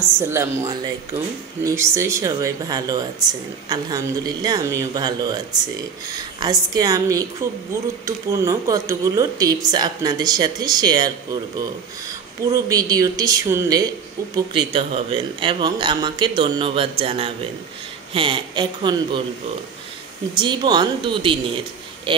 আসসালামু আলাইকুম। নিশ্চয়ই সবাই ভালো আছেন। আলহামদুলিল্লাহ আমিও ভালো আছি। আজকে আমি খুব গুরুত্বপূর্ণ কতগুলো টিপস আপনাদের সাথে শেয়ার করব। পুরো ভিডিওটি শুনলে উপকৃত হবেন এবং আমাকে ধন্যবাদ জানাবেন। হ্যাঁ, এখন বলবো, জীবন দুদিনের,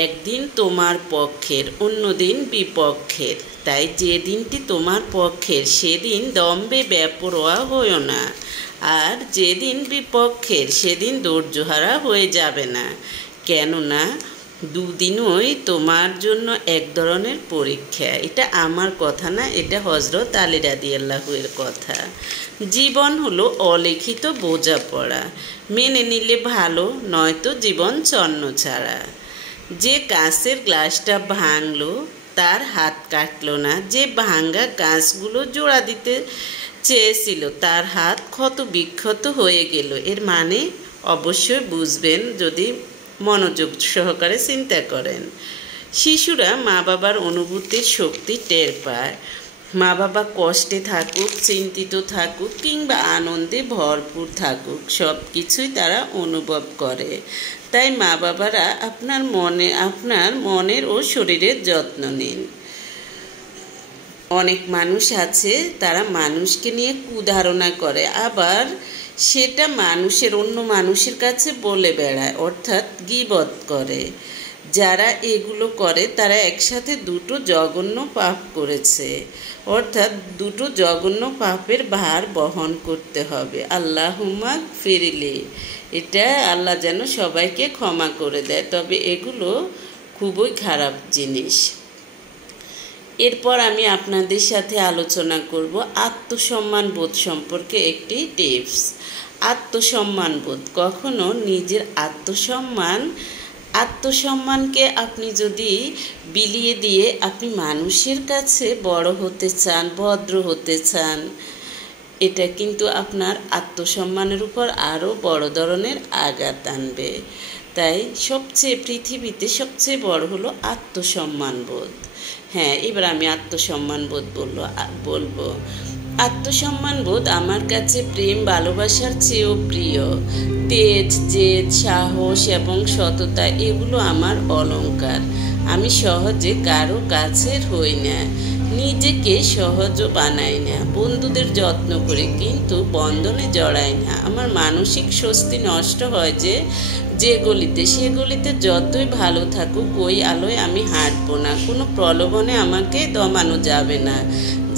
একদিন তোমার পক্ষের, অন্যদিন বিপক্ষের। তাই যে দিনটি তোমার পক্ষের সেদিন দম্বে বেপরোয়া হইও না, আর যেদিন বিপক্ষের সেদিন ধৈর্যহারা হয়ে যাবে না। কেননা দুদিনই তোমার জন্য এক ধরনের পরীক্ষা। এটা আমার কথা না, এটা হজরত আলী রাদিয়াল্লাহু এর কথা। জীবন হলো অলিখিত বোঝাপড়া, মেনে নিলে ভালো, নয়তো জীবন চন্ন ছাড়া। যে কাঁচের গ্লাসটা ভাঙলো তার হাত কাটলো না, যে ভাঙা কাঁচগুলো জোড়া দিতে চেয়েছিল তার হাত ক্ষত বিক্ষত হয়ে গেল। এর মানে অবশ্যই বুঝবেন যদি মনোযোগ সহকারে চিন্তা করেন। শিশুরা মা বাবার অনুভূতির শক্তি টের পায়। মা বাবা কষ্টে থাকুক, চিন্তিত থাকুক কিংবা আনন্দে ভরপুর থাকুক, সব কিছুই তারা অনুভব করে। তাই মা বাবারা আপনার মনের ও শরীরের যত্ন নিন। অনেক মানুষ আছে তারা মানুষকে নিয়ে কুধারণা করে, আবার সেটা অন্য মানুষের কাছে বলে বেড়ায়, অর্থাৎ গীবত করে। যারা এগুলো করে তারা একসাথে দুটো জঘন্য পাপ করেছে, অর্থাৎ দুটো জঘন্য পাপের ভার বহন করতে হবে। আল্লাহুম্মা ফিরিলি, এটা আল্লাহ যেন সবাইকে ক্ষমা করে দেয়। তবে এগুলো খুবই খারাপ জিনিস। এরপর আমি আপনাদের সাথে আলোচনা করব আত্মসম্মান বোধ সম্পর্কে একটি টিপস। আত্মসম্মান বোধ, কখনো নিজের আত্মসম্মানকে আপনি যদি বিলিয়ে দিয়ে আপনি মানুষের কাছে বড় হতে চান, ভদ্র হতে চান, এটা কিন্তু আপনার আত্মসম্মানের উপর আরও বড় ধরনের আঘাত আনবে। তাই পৃথিবীতে সবচেয়ে বড় হলো আত্মসম্মান বোধ। হ্যাঁ, এবার আমি আত্মসম্মান বোধ বলবো। আত্মসম্মান বোধ আমার কাছে প্রেম ভালোবাসার চেয়েও প্রিয়। তেজ, জেদ, সাহস এবং সততা এগুলো আমার অলংকার। আমি সহজে কারো কাছের হই না, নিজেকে সহজ বানাই না, বন্ধুদের যত্ন করে কিন্তু বন্ধনে জড়াই না। আমার মানসিক স্বস্তি নষ্ট হয় যে গলিতে, সে গলিতে যতই ভালো থাকুক ওই আলোয় আমি হাঁটবো না। কোনো প্রলোভনে আমাকে দমানো যাবে না।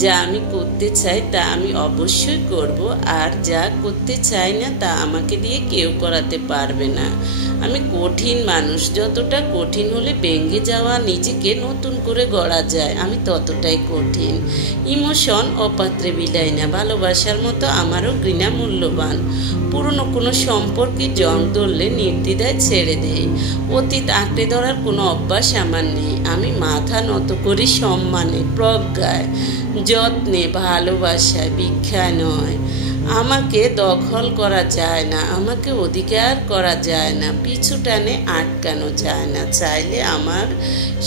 যা আমি করতে চাই তা আমি অবশ্যই করব, আর যা করতে চাই না তা আমাকে দিয়ে কেউ করাতে পারবে না। আমি কঠিন মানুষ, যতটা কঠিন হলে ভেঙে যাওয়া নিজেকে নতুন করে গড়া যায়, আমি ততটাই কঠিন। ইমোশন অপাত্রে বিলাই না, ভালোবাসার মতো আমারও ঘৃণা মূল্যবান। পুরনো কোনো সম্পর্কে জং ধরলে নির্দ্বিধায় ছেড়ে দেই। অতীত আঁকড়ে ধরার কোনো অভ্যাস আমার নেই। আমি মাথা নত করি সম্মানে, প্রজ্ঞায়, যত্নে, ভালোবাসায়, ভিক্ষায় নয়। আমাকে দখল করা যায় না, আমাকে অধিকার করা যায় না, পিছু টানে আটকানো যায় না, চাইলে আমার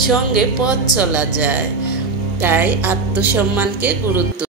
সঙ্গে পথ চলা যায়। তাই আত্মসম্মানকে গুরুত্ব